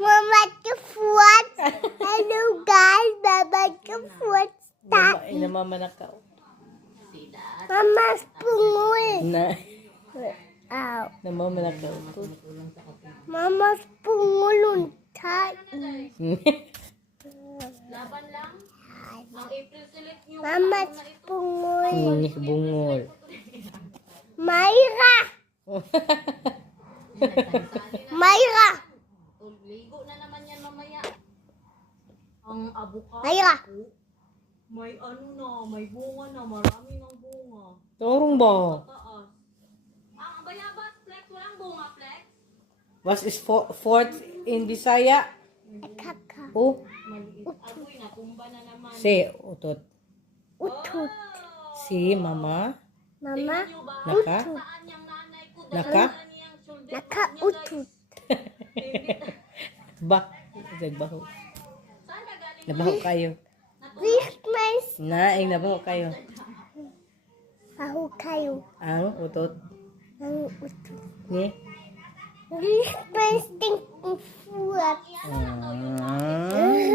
Mama to what? Hello guys, Mama to what? Babae na mamanakaw. Mama's pungul. Na, Ow. namamanakaw. Mama's pungul untay. Laban lang. Ang April select nyo. Mama's pungul. Bungol. Mayra. Mayra. Ligo na naman yan mamaya. Ang avocado. Mayra. May ano na, may bunga na, marami ng bunga. Turong ba? Taas. Ang bayabas, Flex, walang bunga, Flex. Was is fourth in Bisaya? Kaka. Oh, Maliit. Agoy, natumba na naman. si utot. Utut. Si mama. Mama. Nyo ba? Naka. Saan yung nanay ko? Naka? Dala niyang shoulder Naka pad niya, utut. Ba? Nagbaho. Saan ka galing? Nabaho kayo. Christmas. Naing nabaho kayo. Pahu kayo. Ang utot. Ang utut. Ni? Christmas ting fuat. Ah.